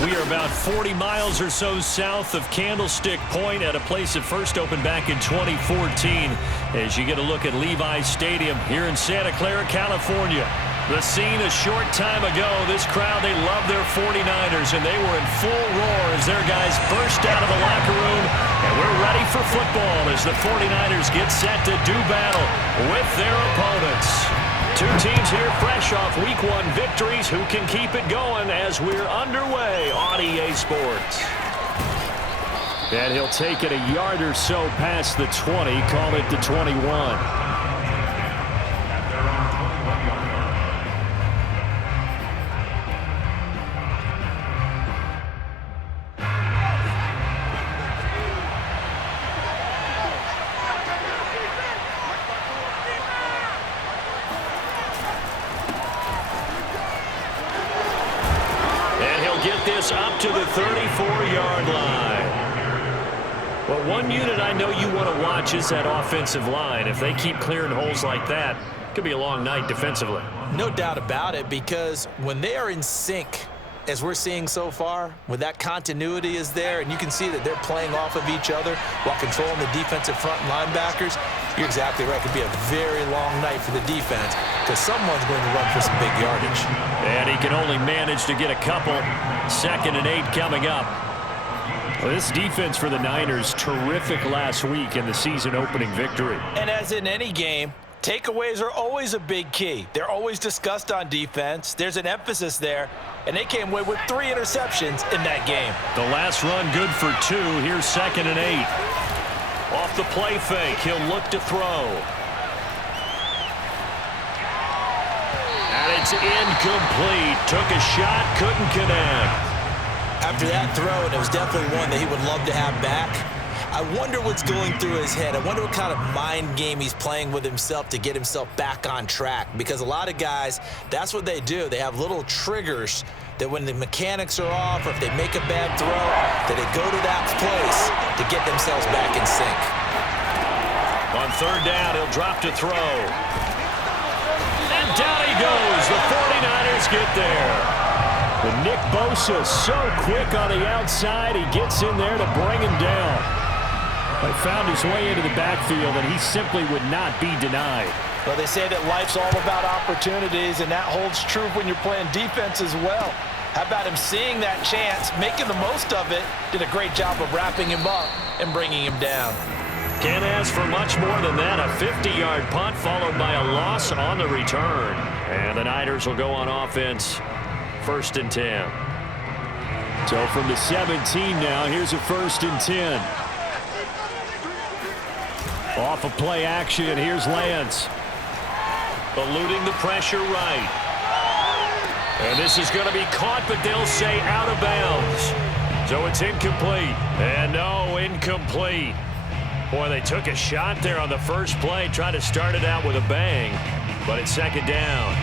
We are about 40 miles or so south of Candlestick Point at a place that first opened back in 2014 as you get a look at Levi's Stadium here in Santa Clara, California. The scene a short time ago, this crowd, they love their 49ers, and they were in full roar as their guys burst out of the locker room, and we're ready for football as the 49ers get set to do battle with their opponents. Two teams here fresh off Week 1 victories. Who can keep it going as we're underway on EA Sports? And he'll take it a yard or so past the 20, call it the 21. Up to the 34-yard line. Well, one unit I know you want to watch is that offensive line. If they keep clearing holes like that, it could be a long night defensively. No doubt about it, because when they are in sync, as we're seeing so far, when that continuity is there and you can see that they're playing off of each other while controlling the defensive front linebackers, you're exactly right. It could be a very long night for the defense because someone's going to run for some big yardage. And he can only manage to get a couple. 2nd and 8 coming up. Well, this defense for the Niners, terrific last week in the season-opening victory. And as in any game, takeaways are always a big key. They're always discussed on defense. There's an emphasis there, and they came away with 3 interceptions in that game. The last run good for 2. Here's 2nd and 8. Off the play fake, he'll look to throw. And it's incomplete. Took a shot, couldn't connect. After that throw, and it was definitely one that he would love to have back, I wonder what's going through his head. I wonder what kind of mind game he's playing with himself to get himself back on track. Because a lot of guys, that's what they do. They have little triggers that when the mechanics are off or if they make a bad throw, that they go to that place to get themselves back in sync. On 3rd down, he'll drop to throw. And down he goes. The 49ers get there. But Nick Bosa so quick on the outside, he gets in there to bring him down. He found his way into the backfield, and he simply would not be denied. Well, they say that life's all about opportunities, and that holds true when you're playing defense as well. How about him seeing that chance, making the most of it, did a great job of wrapping him up and bringing him down. Can't ask for much more than that. A 50-yard punt followed by a loss on the return. And the Niners will go on offense. 1st and 10. So from the 17 now, here's a 1st and 10. Off of play action, here's Lance. Eluding the pressure right. And this is going to be caught, but they'll say out of bounds. So it's incomplete. And no, incomplete. Boy, they took a shot there on the first play, tried to start it out with a bang, but it's 2nd down.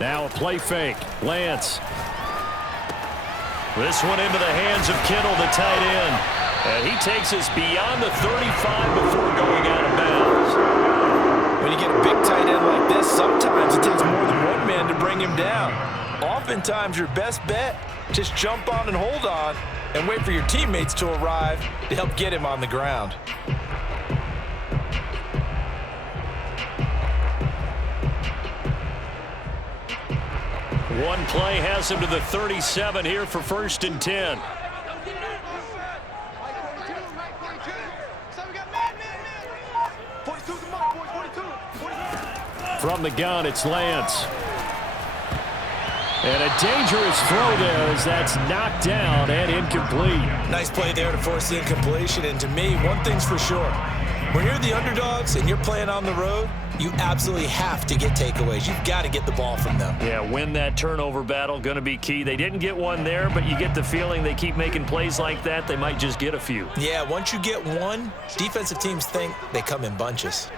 Now a play fake. Lance. This one into the hands of Kittle, the tight end. And he takes us beyond the 35 before going out of bounds. When you get a big tight end like this, sometimes it takes more than one man to bring him down. Oftentimes, your best bet, just jump on and hold on and wait for your teammates to arrive to help get him on the ground. One play has him to the 37 here for 1st and 10. From the gun, it's Lance. And a dangerous throw there as that's knocked down and incomplete. Nice play there to force the incompletion. And to me, one thing's for sure. When you're the underdogs and you're playing on the road, you absolutely have to get takeaways. You've got to get the ball from them. Yeah, win that turnover battle, going to be key. They didn't get one there, but you get the feeling they keep making plays like that, they might just get a few. Yeah, once you get one, defensive teams think they come in bunches.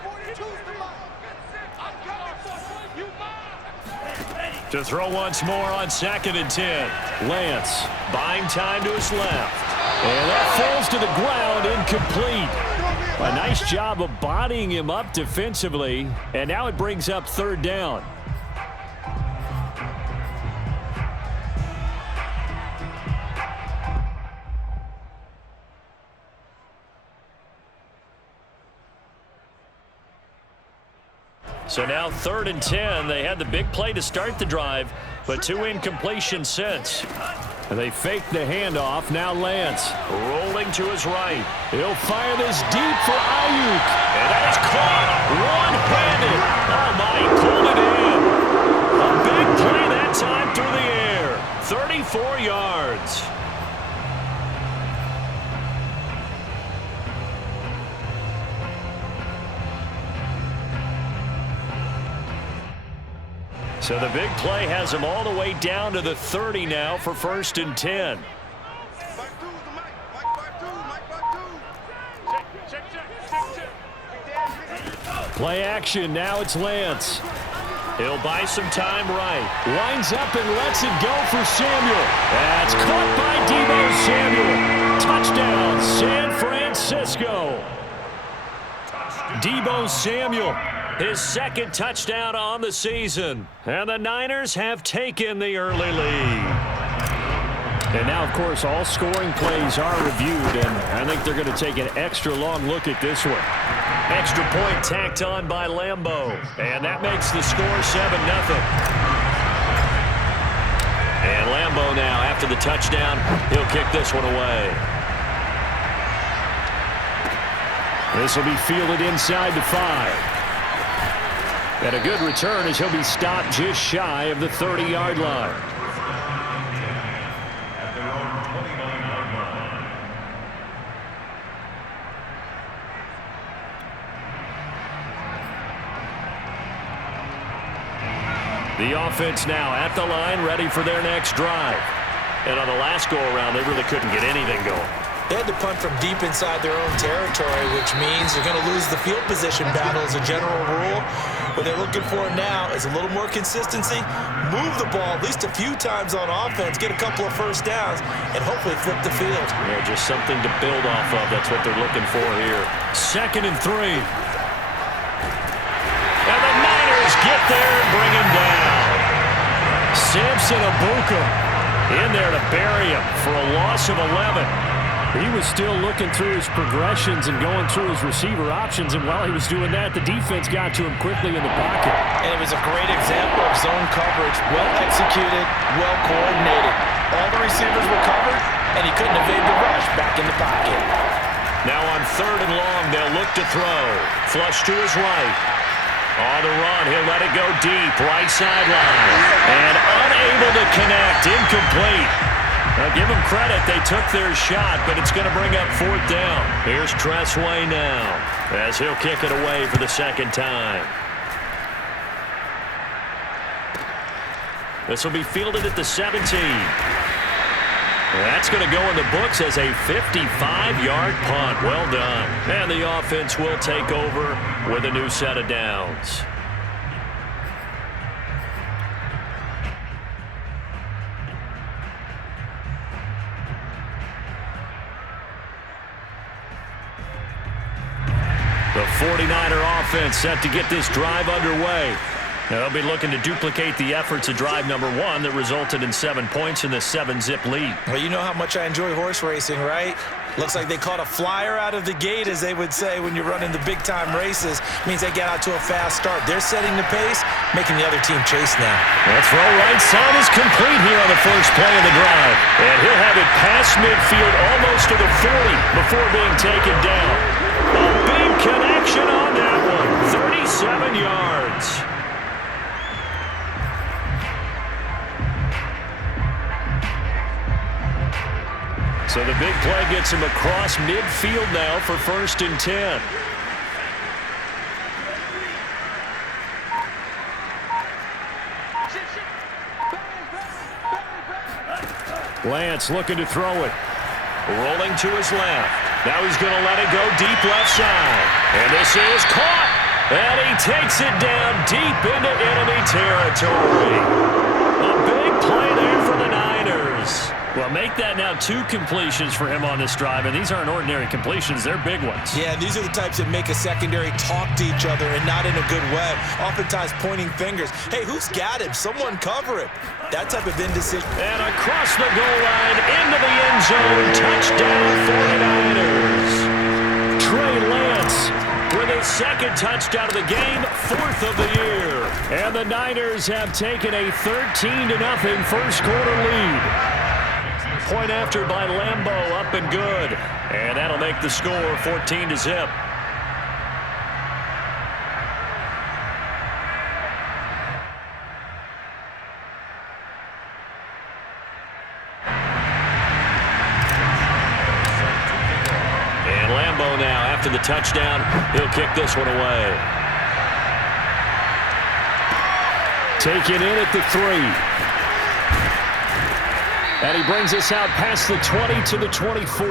To throw once more on 2nd and 10. Lance buying time to his left. And that falls to the ground, incomplete. A nice job of bodying him up defensively. And now it brings up 3rd down. So now 3rd and 10. They had the big play to start the drive, but 2 incompletions since. And they fake the handoff. Now Lance rolling to his right. He'll fire this deep for Ayuk. And that is caught one-handed. Oh, my, he pulled it in. A big play that time through the air. 34 yards. So the big play has him all the way down to the 30 now for 1st and 10. Play action. Now it's Lance. He'll buy some time right. Lines up and lets it go for Samuel. That's caught by Deebo Samuel. Touchdown, San Francisco. Deebo Samuel, his second touchdown on the season. And the Niners have taken the early lead. And now, of course, all scoring plays are reviewed, and I think they're going to take an extra long look at this one. Extra point tacked on by Lambeau, and that makes the score 7-0. And Lambeau now, after the touchdown, he'll kick this one away. This will be fielded inside the 5. And a good return as he'll be stopped just shy of the 30-yard line. The offense now at the line, ready for their next drive. And on the last go-around, they really couldn't get anything going. They had to punt from deep inside their own territory, which means you're going to lose the field position battle as a general rule. What they're looking for now is a little more consistency, move the ball at least a few times on offense, get a couple of first downs, and hopefully flip the field. Yeah, just something to build off of. That's what they're looking for here. 2nd and 3. And the Niners get there and bring him down. Samson Abuka in there to bury him for a loss of 11. He was still looking through his progressions and going through his receiver options, and while he was doing that, the defense got to him quickly in the pocket. And it was a great example of zone coverage. Well executed, well coordinated. All the receivers were covered, and he couldn't evade the rush back in the pocket. Now on 3rd and long, they'll look to throw. Flush to his right. On the run, he'll let it go deep, right sideline. And unable to connect, incomplete. Now give them credit, they took their shot, but it's going to bring up 4th down. Here's Tressway now, as he'll kick it away for the 2nd time. This will be fielded at the 17. That's going to go in the books as a 55-yard punt. Well done. And the offense will take over with a new set of downs. The 49er offense set to get this drive underway. Now they'll be looking to duplicate the efforts of drive number 1 that resulted in 7 points in the 7-zip lead. Well, you know how much I enjoy horse racing, right? Looks like they caught a flyer out of the gate, as they would say when you're running the big-time races. Means they get out to a fast start. They're setting the pace, making the other team chase now. That throw right side is complete here on the first play of the drive. And he'll have it past midfield almost to the 40 before being taken down. A big connection on that one. 37 yards. So the big play gets him across midfield now for 1st and 10. Lance looking to throw it. Rolling to his left. Now he's going to let it go deep left side. And this is caught. And he takes it down deep into enemy territory. A big play there for the Niners. Well, make that now 2 completions for him on this drive, and these aren't ordinary completions. They're big ones. Yeah, these are the types that make a secondary talk to each other, and not in a good way. Oftentimes pointing fingers. Hey, who's got him? Someone cover him. That type of indecision. And across the goal line, into the end zone. Touchdown, 49ers. Trey Lance with his 2nd touchdown of the game, 4th of the year. And the Niners have taken a 13-0 first quarter lead. Point after by Lambeau, up and good. And that'll make the score 14-0. And Lambeau now, after the touchdown, he'll kick this one away. Taken in at the 3. And he brings us out past the 20 to the 24.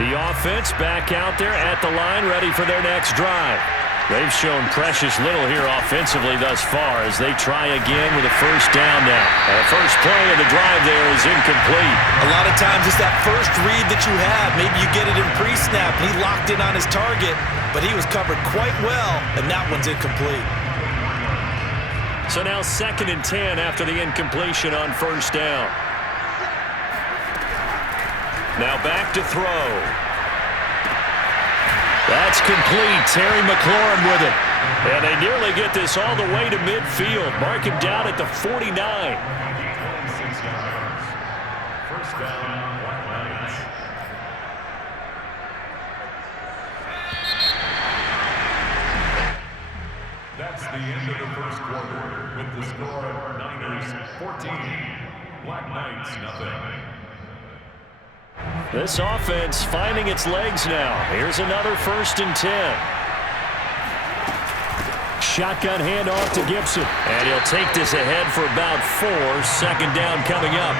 The offense back out there at the line, ready for their next drive. They've shown precious little here offensively thus far as they try again with a first down now. The first play of the drive there is incomplete. A lot of times it's that first read that you have. Maybe you get it in pre-snap, and he locked in on his target, but he was covered quite well, and that one's incomplete. So now 2nd and 10 after the incompletion on first down. Now back to throw. That's complete. Terry McLaurin with it. And they nearly get this all the way to midfield. Mark him down at the 49. First down, Black Knights. That's the end of the first quarter with the score Niners 14, Black Knights nothing. This offense finding its legs now. Here's another 1st and 10. Shotgun handoff to Gibson. And he'll take this ahead for about 4. 2nd down coming up.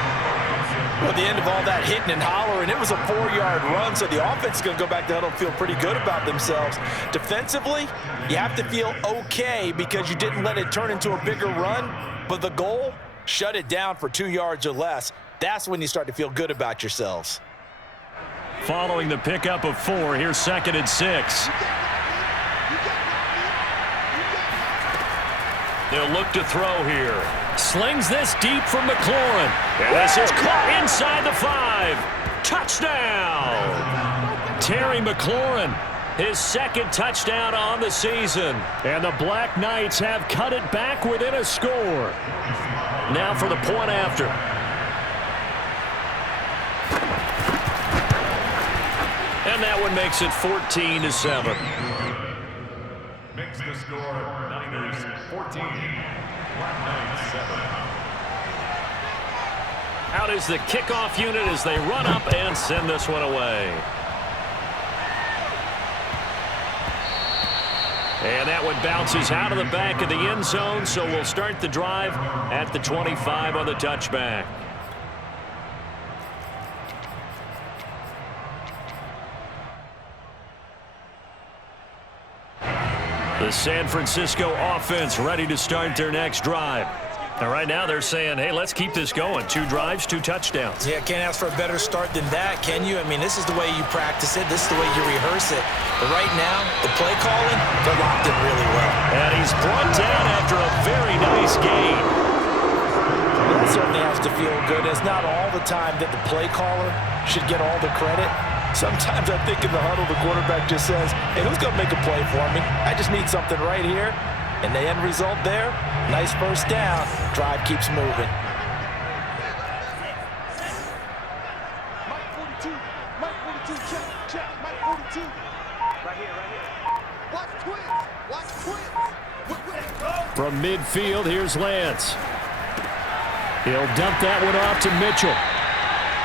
Well, at the end of all that hitting and hollering, it was a 4-yard run, so the offense is going to go back to huddle and feel pretty good about themselves. Defensively, you have to feel okay because you didn't let it turn into a bigger run, but the goal, shut it down for 2 yards or less. That's when you start to feel good about yourselves. Following the pickup of 4, here's 2nd and 6. They'll look to throw here. Slings this deep from McLaurin. And this is caught inside the 5. Touchdown! Terry McLaurin, his 2nd touchdown on the season. And the Black Knights have cut it back within a score. Now for the point after. And that one makes it 14-7. Makes the score Niners 14, Black Knights 7. Out is the kickoff unit as they run up and send this one away. And that one bounces out of the back of the end zone, so we'll start the drive at the 25 on the touchback. The San Francisco offense ready to start their next drive. And right now they're saying, hey, let's keep this going. 2 drives, 2 touchdowns. Yeah, can't ask for a better start than that, can you? I mean, this is the way you practice it. This is the way you rehearse it. But right now, the play calling, they're locked in really well. And he's brought down after a very nice gain. That certainly has to feel good. It's not all the time that the play caller should get all the credit. Sometimes I think in the huddle, the quarterback just says, hey, who's going to make a play for me? I just need something right here. And the end result there, nice first down. Drive keeps moving. Mike 42, check, Mike 42. Right here. Watch twins. From midfield, here's Lance. He'll dump that one off to Mitchell.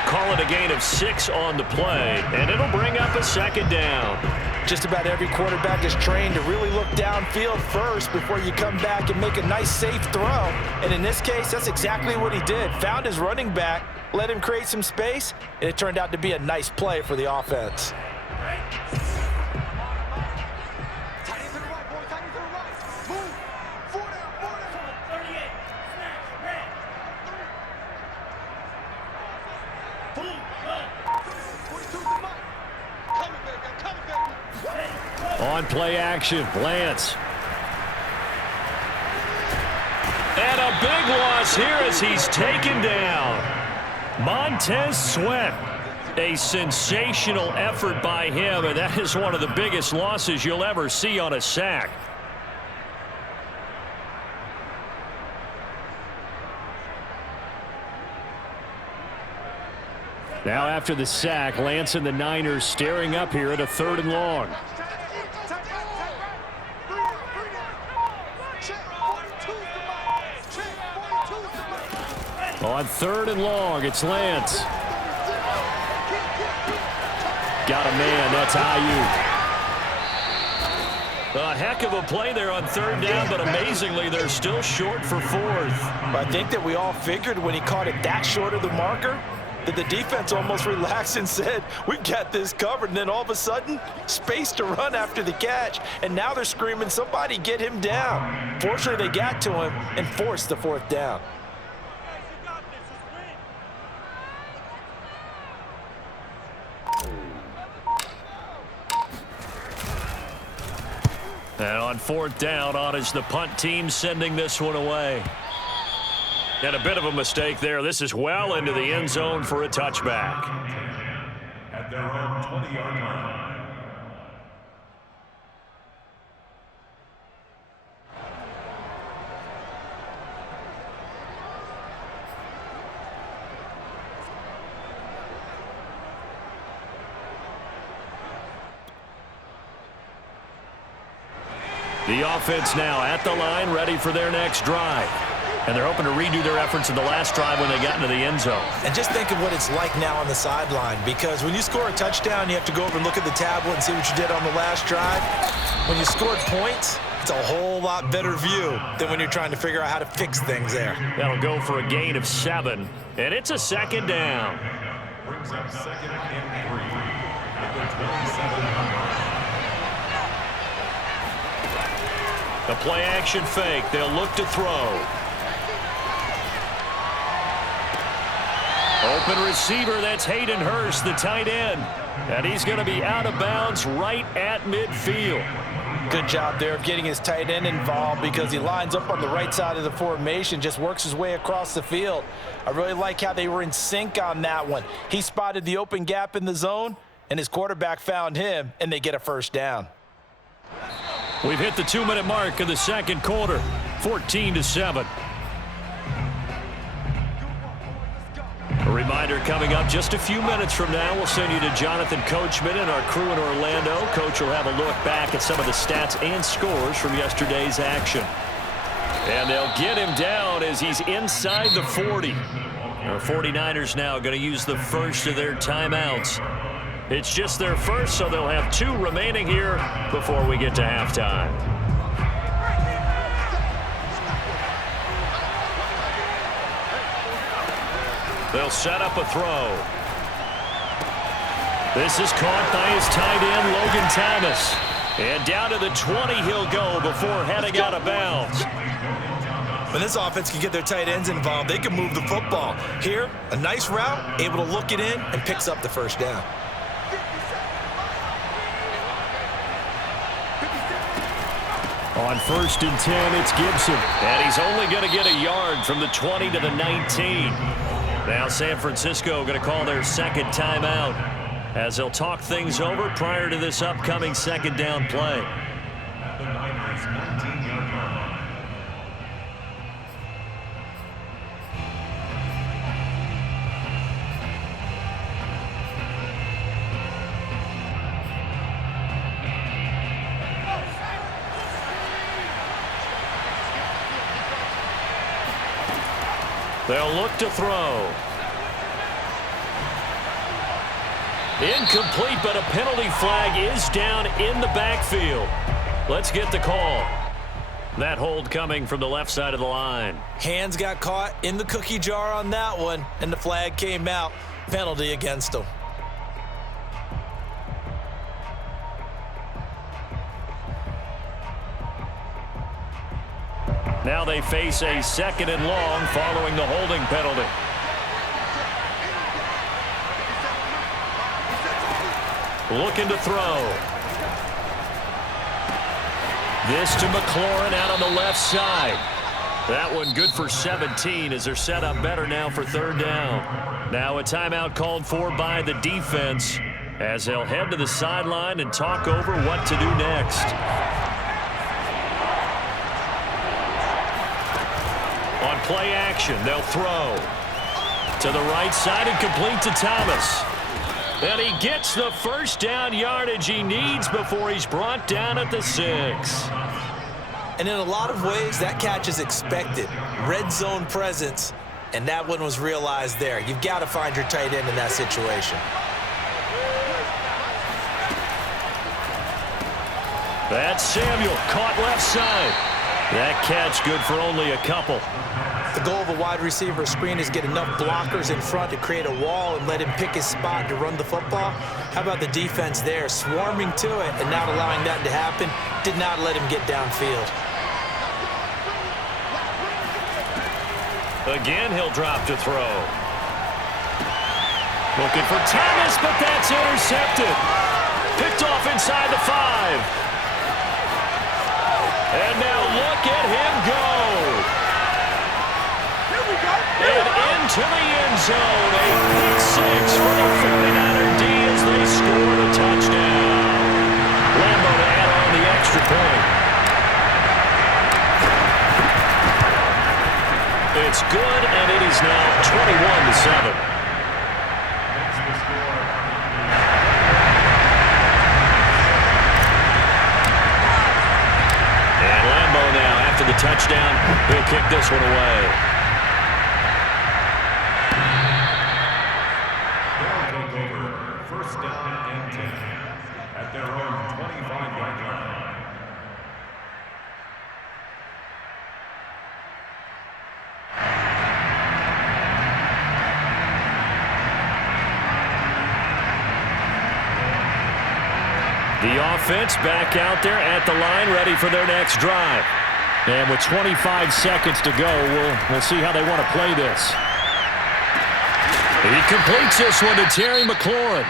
Call it a gain of 6 on the play, and it'll bring up a 2nd down. Just about every quarterback is trained to really look downfield first before you come back and make a nice, safe throw. And in this case, that's exactly what he did. Found his running back, let him create some space, and it turned out to be a nice play for the offense. On play action, Lance. And a big loss here as he's taken down. Montez Sweat. A sensational effort by him, and that is one of the biggest losses you'll ever see on a sack. Now after the sack, Lance and the Niners staring up here at a 3rd and long. On 3rd and long, it's Lance. Got a man, that's Ayuk. A heck of a play there on 3rd down, but amazingly, they're still short for 4th. I think that we all figured when he caught it that short of the marker, that the defense almost relaxed and said, we've got this covered. And then all of a sudden, space to run after the catch. And now they're screaming, somebody get him down. Fortunately, they got to him and forced the fourth down. And on fourth down, on is the punt team sending this one away. And a bit of a mistake there. This is well into the end zone for a touchback. At their own 20-yard line. The offense now at the line, ready for their next drive. And they're hoping to redo their efforts in the last drive when they got into the end zone. And just think of what it's like now on the sideline, because when you score a touchdown, you have to go over and look at the tablet and see what you did on the last drive. When you scored points, it's a whole lot better view than when you're trying to figure out how to fix things there. That'll go for a gain of 7, and it's a second down. Brings up second and 3 at their 27-yard line. The play action fake. They'll look to throw. Open receiver. That's Hayden Hurst, the tight end. And he's going to be out of bounds right at midfield. Good job there of getting his tight end involved, because he lines up on the right side of the formation, just works his way across the field. I really like how they were in sync on that one. He spotted the open gap in the zone, and his quarterback found him, and they get a first down. We've hit the 2-minute mark of the second quarter, 14-7. A reminder coming up just a few minutes from now, we'll send you to Jonathan Coachman and our crew in Orlando. Coach will have a look back at some of the stats and scores from yesterday's action. And they'll get him down as he's inside the 40. Our 49ers now going to use the first of their timeouts. It's just their first, so they'll have 2 remaining here before we get to halftime. They'll set up a throw. This is caught by his tight end, Logan Thomas. And down to the 20 he'll go before heading out of bounds. When this offense can get their tight ends involved, they can move the football. Here, a nice route, able to look it in, and picks up the first down. On 1st and 10, it's Gibson. And he's only going to get a yard from the 20 to the 19. Now San Francisco going to call their second timeout as they'll talk things over prior to this upcoming second down play. At the Niners' 19-yard line. They'll look to throw. Incomplete, but a penalty flag is down in the backfield. Let's get the call. That hold coming from the left side of the line. Hands got caught in the cookie jar on that one, and the flag came out. Penalty against him. Now they face a 2nd and long following the holding penalty. Looking to throw. This to McLaurin out on the left side. That one good for 17 as they're set up better now for 3rd down. Now a timeout called for by the defense as they'll head to the sideline and talk over what to do next. On play action, they'll throw. To the right side and complete to Thomas. And he gets the first down yardage he needs before he's brought down at the 6. And in a lot of ways, that catch is expected. Red zone presence, and that one was realized there. You've got to find your tight end in that situation. That's Samuel, caught left side. That catch good for only a couple. The goal of a wide receiver screen is get enough blockers in front to create a wall and let him pick his spot to run the football. How about the defense there, swarming to it and not allowing that to happen? Did not let him get downfield. Again, he'll drop to throw. Looking for Thomas, but that's intercepted. Picked off inside the 5. And now look at him go. And into the end zone. A pick 6 for the 49er D as they score the touchdown. Lambo to add on the extra point. It's good, and it is now 21-7. After the touchdown, he'll kick this one away. They'll take over. First down and 10 at their own 25-yard line. The offense back out there at the line, ready for their next drive. And with 25 seconds to go, we'll see how they want to play this. He completes this one to Terry McLaurin.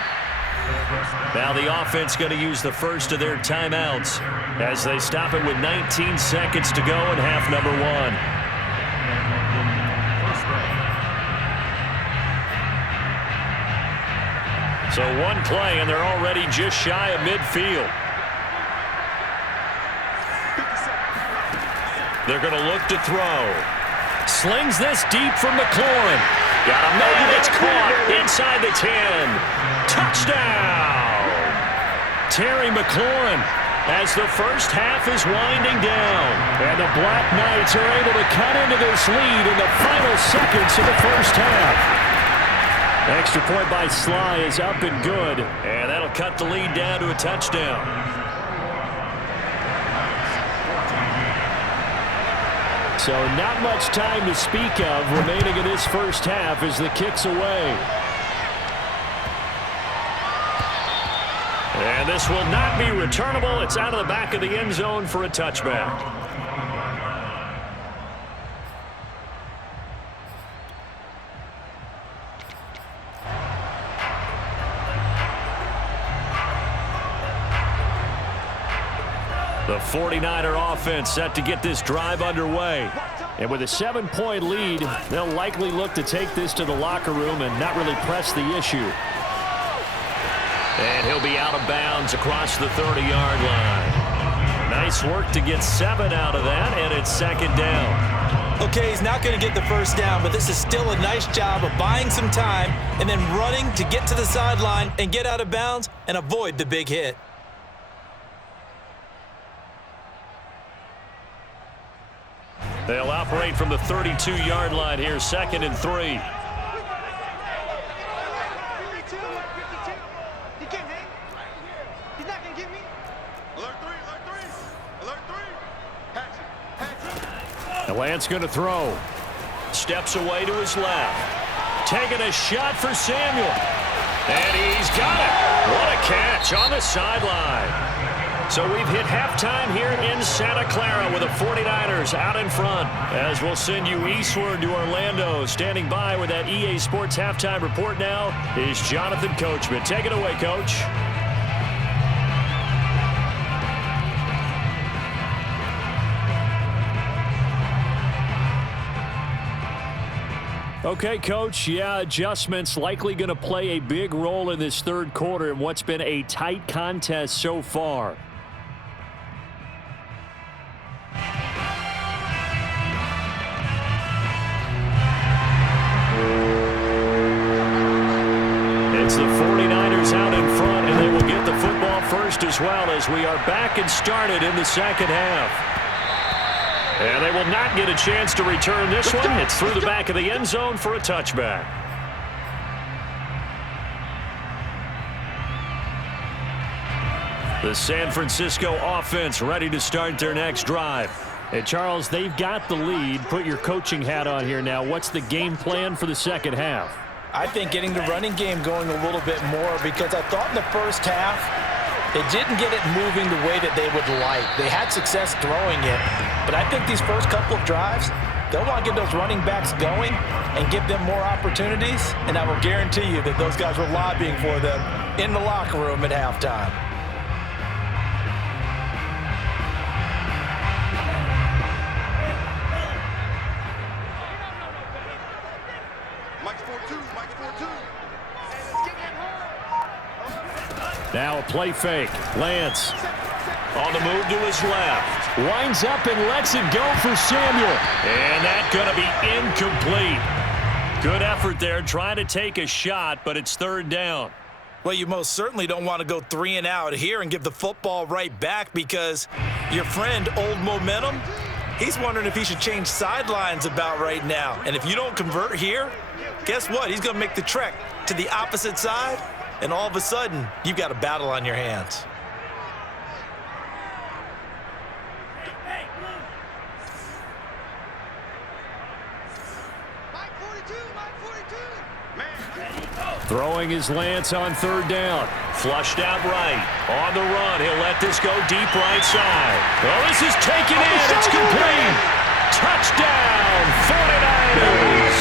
Now the offense going to use the first of their timeouts as they stop it with 19 seconds to go in half number 1. So one play, and they're already just shy of midfield. They're going to look to throw. Slings this deep from McLaurin. Got a man that's caught inside the 10. Touchdown! Terry McLaurin as the first half is winding down. And the Black Knights are able to cut into this lead in the final seconds of the first half. Extra point by Sly is up and good. And that'll cut the lead down to a touchdown. So not much time to speak of remaining in this first half as the kick's away. And this will not be returnable. It's out of the back of the end zone for a touchback. The 49er offense set to get this drive underway. And with a 7-point lead, they'll likely look to take this to the locker room and not really press the issue. And he'll be out of bounds across the 30-yard line. Nice work to get 7 out of that, and it's second down. Okay, he's not going to get the first down, but this is still a nice job of buying some time and then running to get to the sideline and get out of bounds and avoid the big hit. They'll operate from the 32-yard line here, 2nd and 3. He can't hang. He's not going to get me. Alert 3, alert 3. Alert 3. Hatch it. Lance going to throw. Steps away to his left. Taking a shot for Samuel. And he's got it. What a catch on the sideline. So we've hit halftime here in Santa Clara with the 49ers out in front. As we'll send you eastward to Orlando. Standing by with that EA Sports halftime report now is Jonathan Coachman. Take it away, Coach. Okay, Coach, yeah, adjustments likely going to play a big role in this third quarter in what's been a tight contest so far. It's the 49ers out in front, and they will get the football first as well as we are back and started in the second half. And they will not get a chance to return this one. It's through the back of the end zone for a touchback. The San Francisco offense ready to start their next drive. Hey, Charles, they've got the lead. Put your coaching hat on here now. What's the game plan for the second half? I think getting the running game going a little bit more, because I thought in the first half they didn't get it moving the way that they would like. They had success throwing it, but I think these first couple of drives, they'll want to get those running backs going and give them more opportunities, and I will guarantee you that those guys were lobbying for them in the locker room at halftime. Now a play fake. Lance on the move to his left. Winds up and lets it go for Samuel. And that's going to be incomplete. Good effort there trying to take a shot, but it's third down. Well, you most certainly don't want to go 3 and out here and give the football right back, because your friend, Old Momentum, he's wondering if he should change sidelines about right now. And if you don't convert here, guess what? He's going to make the trek to the opposite side, and all of a sudden, you've got a battle on your hands. Throwing his Lance on third down. Flushed out right. On the run. He'll let this go deep right side. Well, this is taken in. It's complete. Touchdown, 49ers.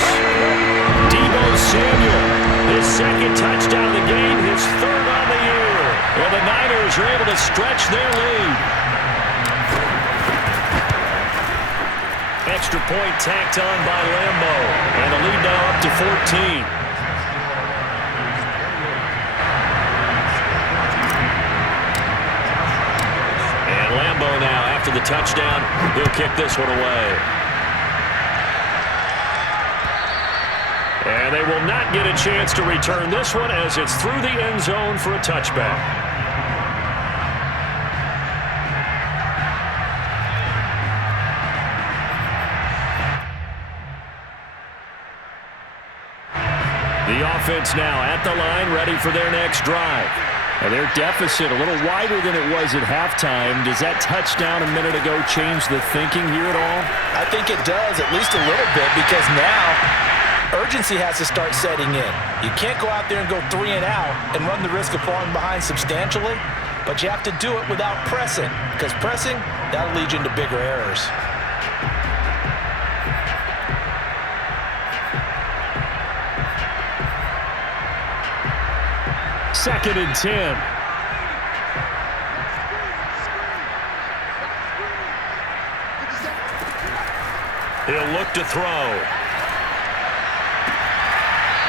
Deebo Samuel, his second touchdown of the game, his third on the year. And the Niners are able to stretch their lead. Extra point tacked on by Lambeau. And the lead now up to 14. Lambeau now, after the touchdown, he'll kick this one away. And they will not get a chance to return this one, as it's through the end zone for a touchback. The offense now at the line, ready for their next drive. And their deficit a little wider than it was at halftime. Does that touchdown a minute ago change the thinking here at all? I think it does, at least a little bit, because now urgency has to start setting in. You can't go out there and go 3 and out and run the risk of falling behind substantially, but you have to do it without pressing, because pressing, that'll lead you into bigger errors. Second and 10. He'll look to throw.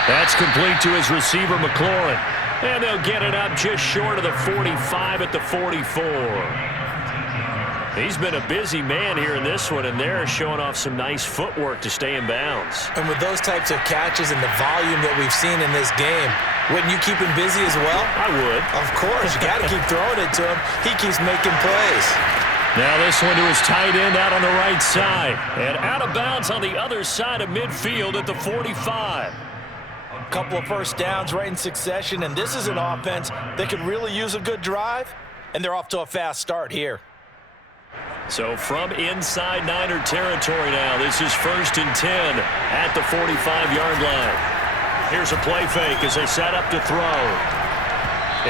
That's complete to his receiver, McLaurin. And they'll get it up just short of the 45 at the 44. He's been a busy man here in this one, and they're showing off some nice footwork to stay in bounds. And with those types of catches and the volume that we've seen in this game, wouldn't you keep him busy as well? I would. Of course. You got to keep throwing it to him. He keeps making plays. Now this one to his tight end out on the right side. And out of bounds on the other side of midfield at the 45. A couple of first downs right in succession, and this is an offense that could really use a good drive, and they're off to a fast start here. So from inside Niner territory now, this is 1st and 10 at the 45-yard line. Here's a play fake as they set up to throw.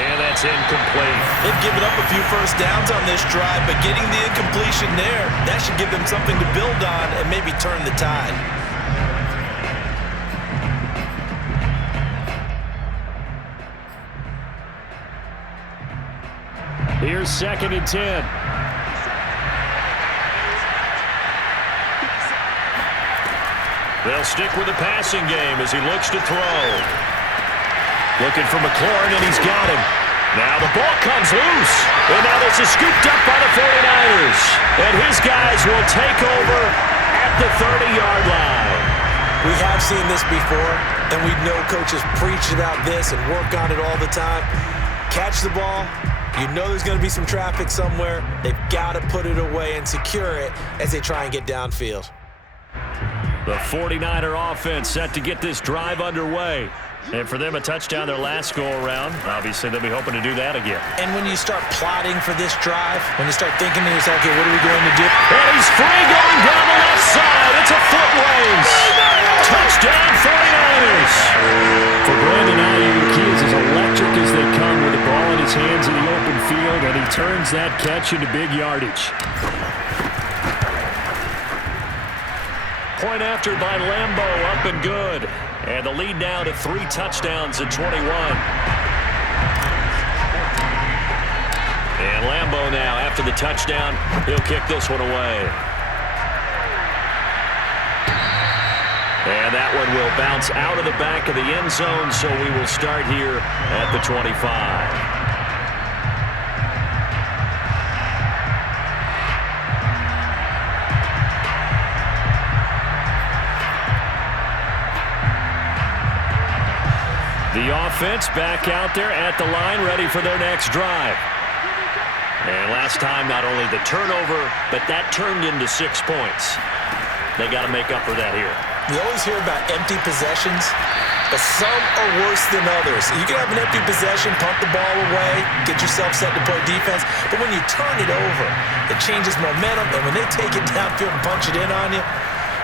And that's incomplete. They've given up a few first downs on this drive, but getting the incompletion there, that should give them something to build on and maybe turn the tide. Here's 2nd and 10. They'll stick with the passing game as he looks to throw. Looking for McLaurin, and he's got him. Now the ball comes loose. And now this is scooped up by the 49ers. And his guys will take over at the 30-yard line. We have seen this before, and we know coaches preach about this and work on it all the time. Catch the ball. You know there's going to be some traffic somewhere. They've got to put it away and secure it as they try and get downfield. The 49er offense set to get this drive underway. And for them, a touchdown their last go-around. Obviously, they'll be hoping to do that again. And when you start plotting for this drive, when you start thinking to yourself, okay, what are we going to do? And he's free going down the left side. It's a foot race. Touchdown, 49ers. For Brandon Ayuk, he is as electric as they come with the ball in his hands in the open field, and he turns that catch into big yardage. Point after by Lambo, up and good. And the lead now to 3 touchdowns at 21. And Lambo now, after the touchdown, he'll kick this one away. And that one will bounce out of the back of the end zone, so we will start here at the 25. The offense back out there at the line, ready for their next drive. And last time, not only the turnover, but that turned into 6 points. They got to make up for that here. We always hear about empty possessions, but some are worse than others. You can have an empty possession, punt the ball away, get yourself set to play defense, but when you turn it over, it changes momentum, and when they take it downfield and punch it in on you,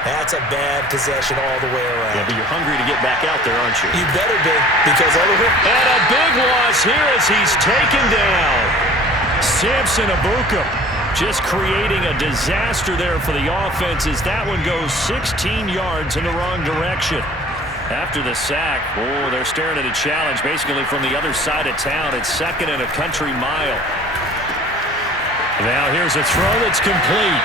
that's a bad possession all the way around. Yeah, but you're hungry to get back out there, aren't you? You better be, because otherwise... And a big loss here as he's taken down. Samson Abuka just creating a disaster there for the offense as that one goes 16 yards in the wrong direction. After the sack, oh, they're staring at a challenge basically from the other side of town. It's 2nd and a country mile. Now here's a throw that's complete.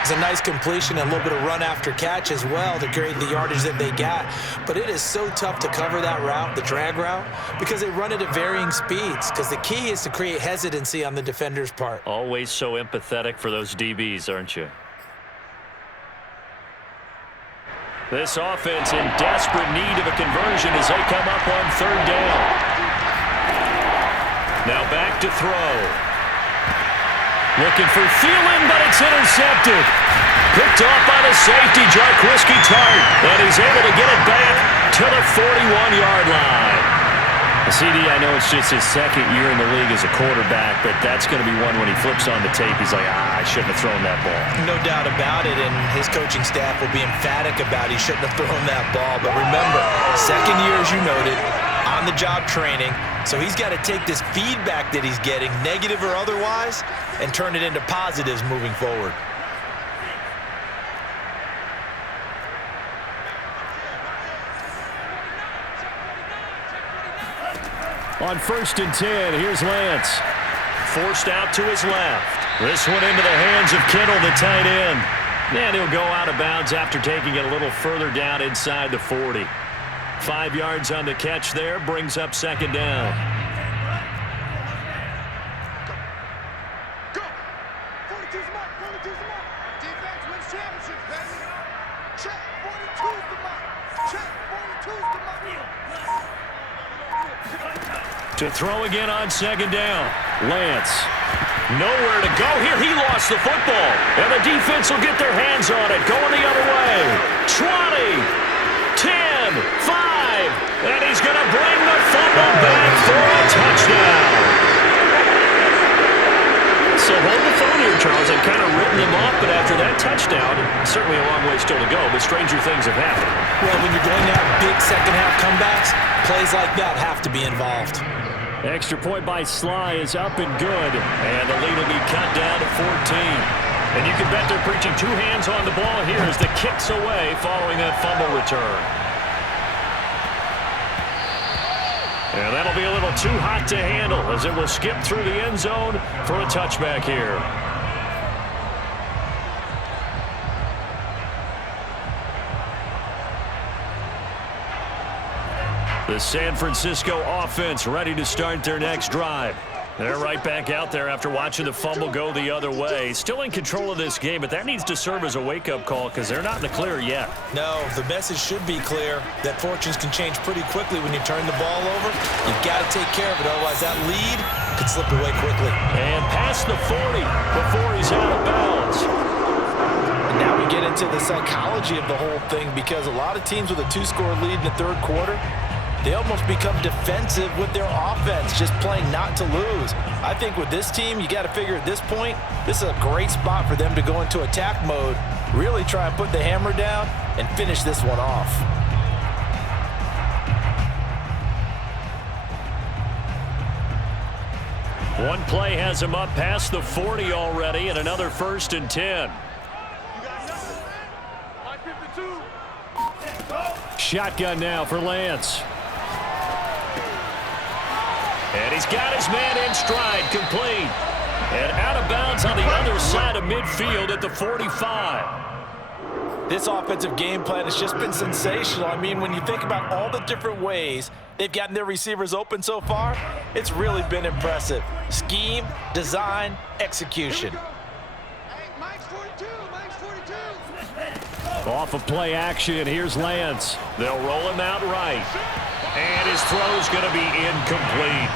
It's a nice completion and a little bit of run after catch as well to create the yardage that they got. But it is so tough to cover that route, the drag route, because they run it at varying speeds. Because the key is to create hesitancy on the defender's part. Always so empathetic for those DBs, aren't you? This offense in desperate need of a conversion as they come up on 3rd down. Now back to throw. Looking for Thielen, but it's intercepted. Picked off by the safety, Jarquiski Tart. And he's able to get it back to the 41-yard line. CD, I know it's just his 2nd year in the league as a quarterback, but that's going to be one when he flips on the tape, he's like, I shouldn't have thrown that ball. No doubt about it, and his coaching staff will be emphatic about he shouldn't have thrown that ball. But remember, 2nd year, as you noted, on-the-job training, so he's got to take this feedback that he's getting, negative or otherwise, and turn it into positives moving forward. On 1st and 10, here's Lance. Forced out to his left. This one into the hands of Kittle, the tight end. And he'll go out of bounds after taking it a little further down inside the 40. 5 yards on the catch there, brings up 2nd down. Go! 42's the mark, 42's the mark. Defense wins championships, baby. Check, 42's the mark. Check, 42's the mark. To throw again on 2nd down. Lance. Nowhere to go here. He lost the football. And the defense will get their hands on it. Going the other way. 20, 10, 5. And he's going to bring the fumble back for a touchdown. So hold the phone here, Charles. I've kind of written them off, but after that touchdown, certainly a long way still to go, but stranger things have happened. Well, when you're going to have big second-half comebacks, plays like that have to be involved. Extra point by Sly is up and good, and the lead will be cut down to 14. And you can bet they're preaching 2 hands on the ball here as the kick's away following that fumble return. And that'll be a little too hot to handle as it will skip through the end zone for a touchback here. The San Francisco offense ready to start their next drive. They're right back out there after watching the fumble go the other way. Still in control of this game, but that needs to serve as a wake-up call because they're not in the clear yet. No, the message should be clear that fortunes can change pretty quickly when you turn the ball over. You've got to take care of it, otherwise that lead could slip away quickly. And past the 40 before he's out of bounds. And now we we get into the psychology of the whole thing, because a lot of teams with a 2-score lead in the third quarter, they almost become defensive with their offense, just playing not to lose. I think with this team, you got to figure at this point, this is a great spot for them to go into attack mode, really try and put the hammer down and finish this one off. One play has him up past the 40 already, and another 1st and 10. Shotgun now for Lance. And he's got his man in stride, complete. And out of bounds on the other side of midfield at the 45. This offensive game plan has just been sensational. I mean, when you think about all the different ways they've gotten their receivers open so far, it's really been impressive. Scheme, design, execution. Off of play action, here's Lance. They'll roll him out right. And his throw's going to be incomplete.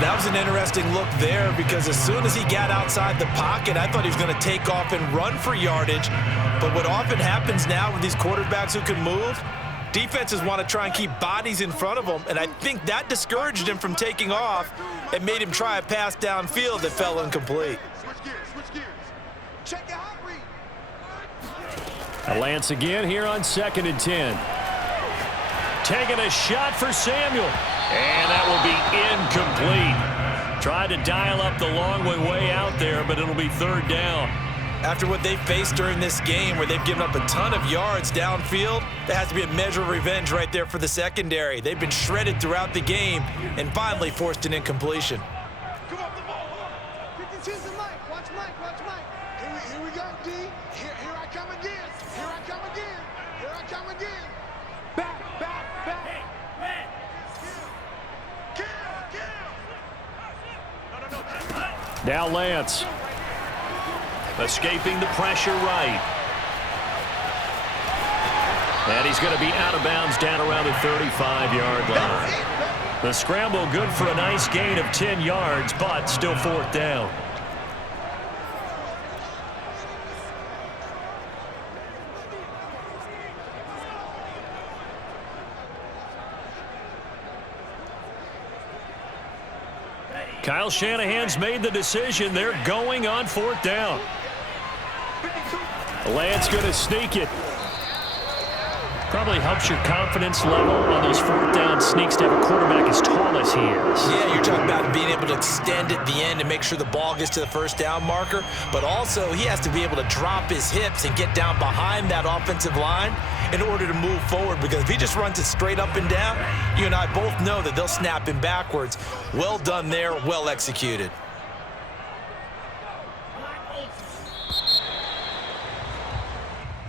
That was an interesting look there, because as soon as he got outside the pocket, I thought he was going to take off and run for yardage. But what often happens now with these quarterbacks who can move, defenses want to try and keep bodies in front of them, and I think that discouraged him from taking off and made him try a pass downfield that fell incomplete. Switch gears. Check your hot read. Lance again here on 2nd and 10. Taking a shot for Samuel. And that will be incomplete. Tried to dial up the long way out there, but it'll be 3rd down. After what they faced during this game, where they've given up a ton of yards downfield, that has to be a measure of revenge right there for the secondary. They've been shredded throughout the game and finally forced an incompletion. Come on, the ball. 50 cents to Mike. Watch Mike, watch Mike. Here we go, D. Here I come again. Here I come again. Here I come again. Back. Now Lance. Escaping the pressure right. And he's going to be out of bounds down around the 35-yard line. The scramble good for a nice gain of 10 yards, but still 4th down. Kyle Shanahan's made the decision. They're going on 4th down. Lance going to sneak it. Probably helps your confidence level on those 4th down sneaks to have a quarterback as tall as he is. Yeah, you're talking about being able to extend at the end and make sure the ball gets to the 1st down marker, but also he has to be able to drop his hips and get down behind that offensive line in order to move forward, because if he just runs it straight up and down, you and I both know that they'll snap him backwards. Well done there, well executed.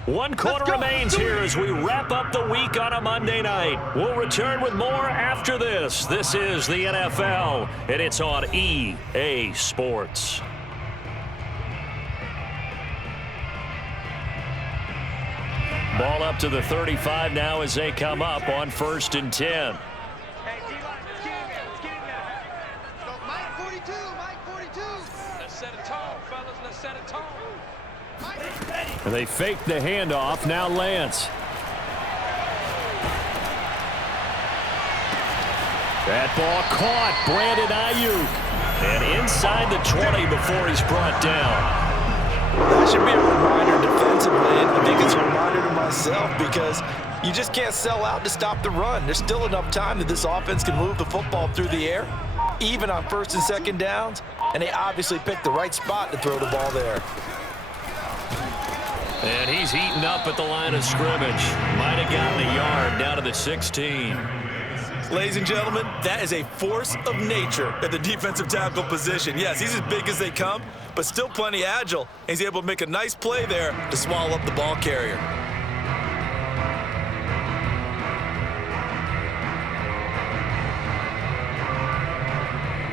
One quarter remains here as we wrap up the week on a Monday night. We'll return with more after this. This is the NFL, and it's on EA Sports. Ball up to the 35 now as they come up on 1st and 10. Mike 42, Mike 42. Let's set a tone, fellas. Let's set a tone. And they fake the handoff. Now Lance. That ball caught. Brandon Ayuk. And inside the 20 before he's brought down. That should be a reminder defensively, and I think it's a reminder to myself, because you just can't sell out to stop the run. There's still enough time that this offense can move the football through the air, even on 1st and 2nd downs, and they obviously picked the right spot to throw the ball there. And he's heating up at the line of scrimmage. Might have gotten a yard down to the 16. Ladies and gentlemen, that is a force of nature at the defensive tackle position. Yes, he's as big as they come, but still plenty agile. He's able to make a nice play there to swallow up the ball carrier.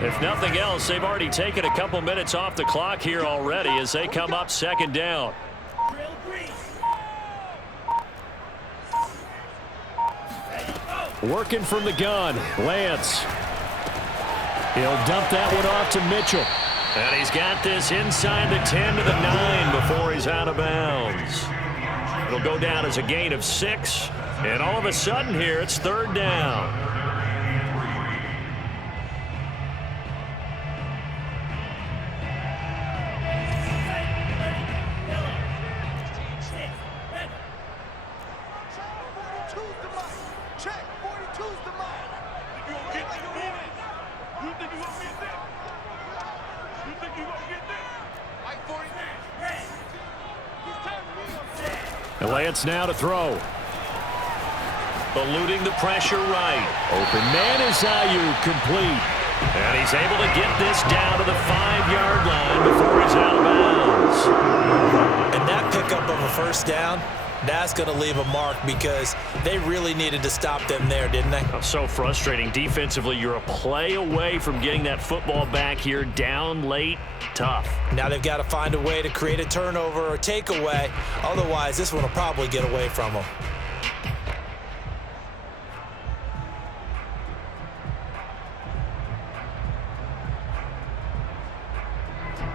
If nothing else, they've already taken a couple minutes off the clock here already as they come up 2nd down. Working from the gun, Lance. He'll dump that one off to Mitchell. And he's got this inside the 10 to the 9 before he's out of bounds. It'll go down as a gain of 6. And all of a sudden here, it's 3rd down. And Lance now to throw. Eluding the pressure right. Open man is Ayuk, complete. And he's able to get this down to the 5-yard line before he's out of bounds. And that pickup of a 1st down, that's going to leave a mark because they really needed to stop them there, didn't they? Oh, so frustrating. Defensively, you're a play away from getting that football back here. Down late, tough. Now they've got to find a way to create a turnover or takeaway. Otherwise, this one will probably get away from them.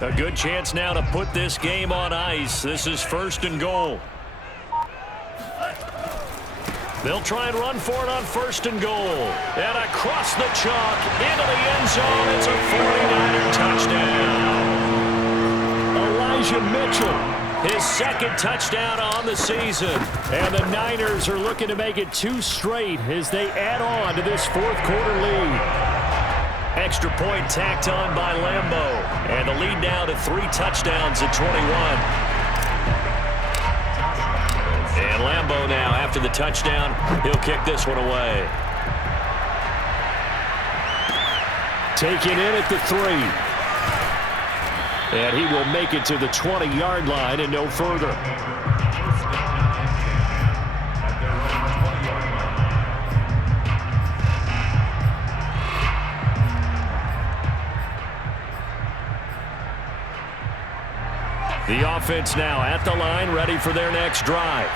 A good chance now to put this game on ice. This is 1st and goal. They'll try and run for it on 1st and goal. And across the chalk into the end zone. It's a 49er touchdown. Elijah Mitchell, his 2nd touchdown on the season. And the Niners are looking to make it 2 straight as they add on to this 4th quarter lead. Extra point tacked on by Lambeau. And the lead now to 3 touchdowns at 21. And Lambeau now, after the touchdown, he'll kick this one away. Taken in at the 3. And he will make it to the 20-yard line and no further. The offense now at the line, ready for their next drive.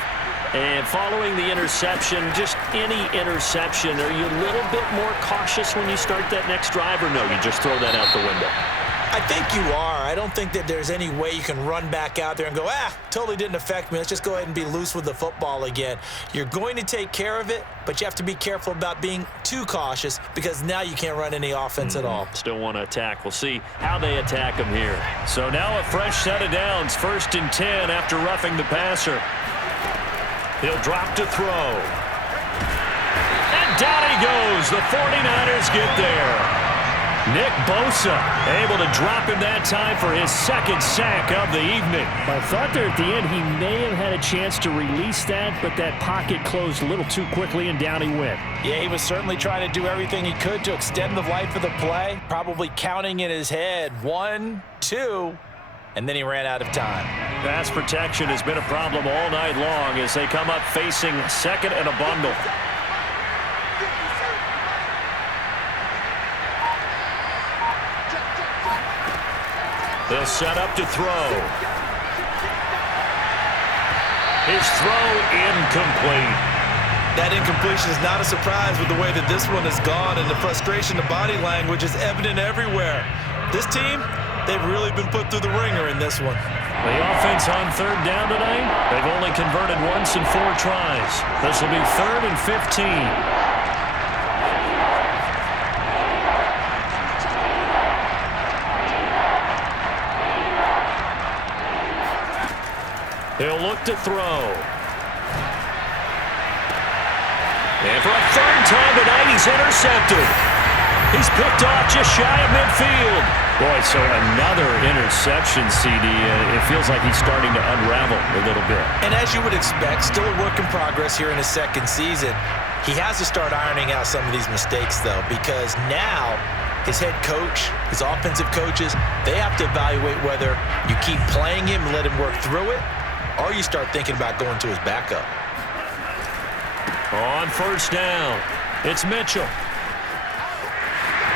And following the interception, just any interception, are you a little bit more cautious when you start that next drive, or no, you just throw that out the window? I think you are. I don't think that there's any way you can run back out there and go, totally didn't affect me. Let's just go ahead and be loose with the football again. You're going to take care of it, but you have to be careful about being too cautious because now you can't run any offense at all. Still want to attack. We'll see how they attack him here. So now a fresh set of downs, 1st and 10 after roughing the passer. He'll drop to throw. And down he goes. The 49ers get there. Nick Bosa able to drop him that time for his 2nd sack of the evening. I thought there at the end he may have had a chance to release that, but that pocket closed a little too quickly and down he went. Yeah, he was certainly trying to do everything he could to extend the life of the play, probably counting in his head 1, 2, and then he ran out of time. Pass protection has been a problem all night long as they come up facing 2nd and a bundle. They'll set up to throw. His throw incomplete. That incompletion is not a surprise with the way that this one has gone, and the frustration, the body language is evident everywhere. This team, they've really been put through the ringer in this one. The offense on 3rd down tonight, they've only converted once in 4 tries. This will be 3rd and 15. He'll look to throw. And for a 3rd time tonight, he's intercepted. He's picked off just shy of midfield. Boy, so another interception, CD. It feels like he's starting to unravel a little bit. And as you would expect, still a work in progress here in his 2nd season. He has to start ironing out some of these mistakes, though, because now his head coach, his offensive coaches, they have to evaluate whether you keep playing him and let him work through it, or you start thinking about going to his backup. On 1st down, it's Mitchell.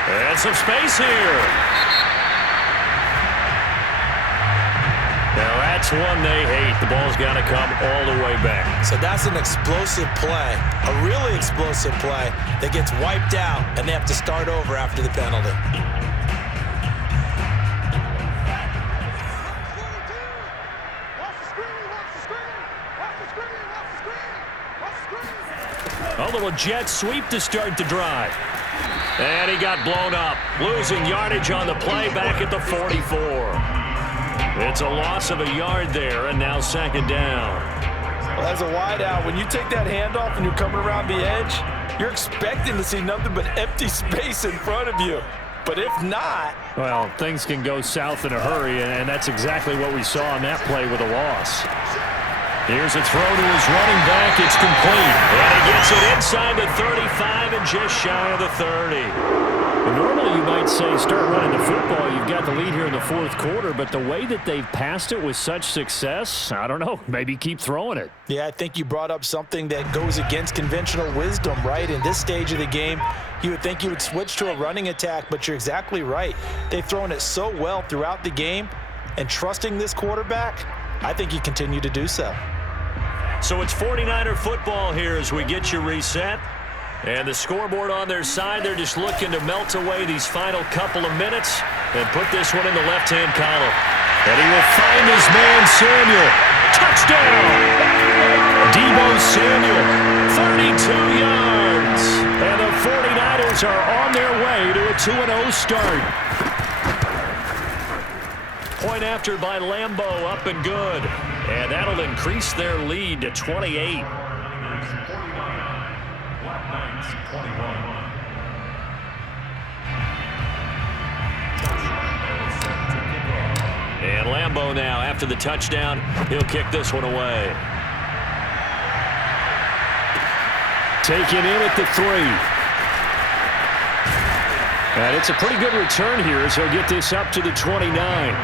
And some space here. Now that's one they hate. The ball's got to come all the way back. So that's an explosive play, a really explosive play that gets wiped out, and they have to start over after the penalty. Watch the screen, watch the screen, watch the screen. A little jet sweep to start the drive. And he got blown up, losing yardage on the play back at the 44. It's a loss of a yard there, and now second down. Well, as a wideout, when you take that handoff and you're coming around the edge, you're expecting to see nothing but empty space in front of you. But if not... Well, things can go south in a hurry, and that's exactly what we saw on that play with a loss. Here's a throw to his running back. It's complete. And he gets it inside the 35 and just shy of the 30. Normally, you might say start running the football. You've got the lead here in the fourth quarter, but the way that they've passed it with such success, I don't know, maybe keep throwing it. Yeah, I think you brought up something that goes against conventional wisdom, right? In this stage of the game, you would think you would switch to a running attack, but you're exactly right. They've thrown it so well throughout the game, and trusting this quarterback, I think you continue to do so. So it's 49er football here as we get you reset. And the scoreboard on their side, they're just looking to melt away these final couple of minutes and put this one in the left-hand column. And he will find his man, Samuel. Touchdown! Deebo Samuel, 32 yards. And the 49ers are on their way to a 2-0 start. Point after by Lambo, up and good. And that'll increase their lead to 28. And Lambo now, after the touchdown, he'll kick this one away. Taken in at the 3. And it's a pretty good return here as he'll get this up to the 29.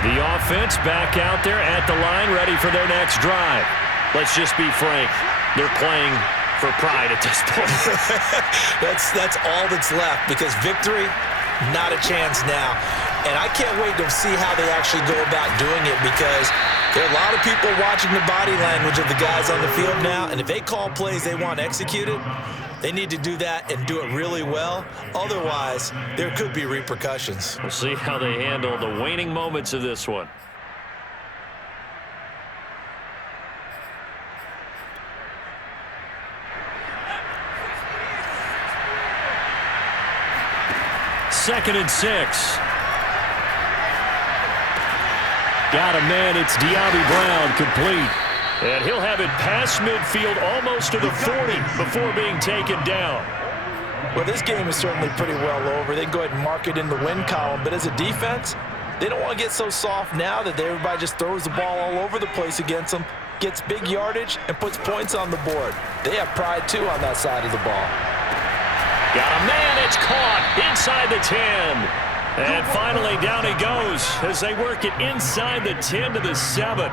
The offense back out there at the line, ready for their next drive. Let's just be frank. They're playing for pride at this point. That's all that's left, because victory, not a chance now. And I can't wait to see how they actually go about doing it, because there are a lot of people watching the body language of the guys on the field now, and if they call plays they want executed, they need to do that and do it really well. Otherwise, there could be repercussions. We'll see how they handle the waning moments of this one. Second and 6. Got a man. It's De'Ami Brown, complete. And he'll have it past midfield, almost to the 40, before being taken down. Well, this game is certainly pretty well over. They can go ahead and mark it in the win column. But as a defense, they don't want to get so soft now that everybody just throws the ball all over the place against them, gets big yardage, and puts points on the board. They have pride, too, on that side of the ball. Got a man. It's caught inside the 10. And finally, down he goes as they work it inside the 10 to the 7.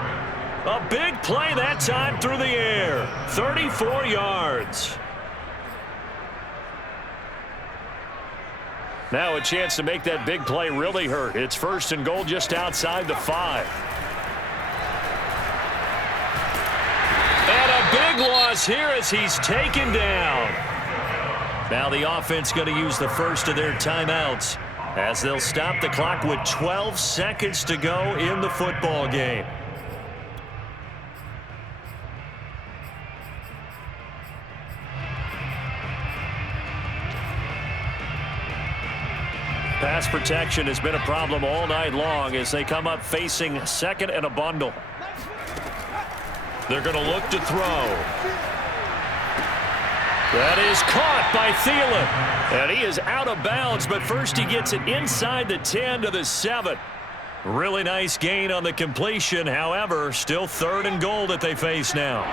A big play that time through the air. 34 yards. Now a chance to make that big play really hurt. It's first and goal just outside the 5. And a big loss here as he's taken down. Now the offense going to use the first of their timeouts as they'll stop the clock with 12 seconds to go in the football game. Pass protection has been a problem all night long as they come up facing second and a bundle. They're going to look to throw. That is caught by Thielen. And he is out of bounds, but first he gets it inside the 10 to the 7. Really nice gain on the completion. However, still third and goal that they face now.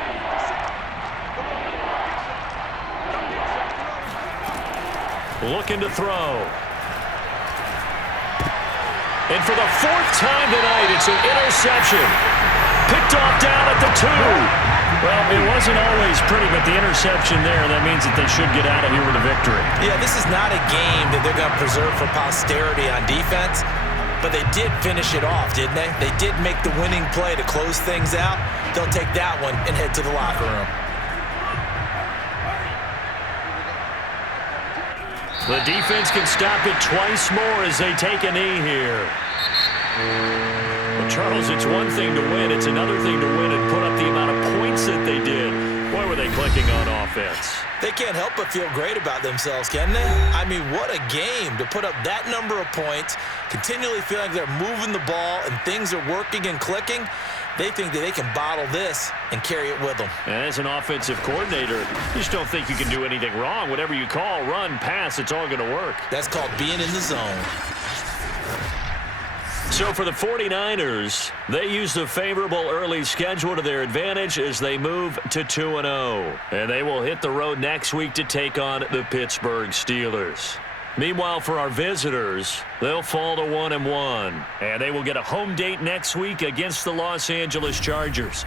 Looking to throw. And for the 4th time tonight, it's an interception. Picked off down at the 2. Well, it wasn't always pretty, but the interception there, that means that they should get out of here with a victory. Yeah, this is not a game that they're going to preserve for posterity on defense, but they did finish it off, didn't they? They did make the winning play to close things out. They'll take that one and head to the locker room. The defense can stop it twice more as they take a knee here. Well, Charles, it's one thing to win. It's another thing to win and put up the amount of points that they did. Boy, were they clicking on offense. They can't help but feel great about themselves, can they? I mean, what a game to put up that number of points, continually feeling like they're moving the ball and things are working and clicking. They think that they can bottle this and carry it with them. And as an offensive coordinator, you just don't think you can do anything wrong. Whatever you call, run, pass, it's all going to work. That's called being in the zone. So for the 49ers, they use the favorable early schedule to their advantage as they move to 2-0. And they will hit the road next week to take on the Pittsburgh Steelers. Meanwhile, for our visitors, they'll fall to 1-1. And they will get a home date next week against the Los Angeles Chargers.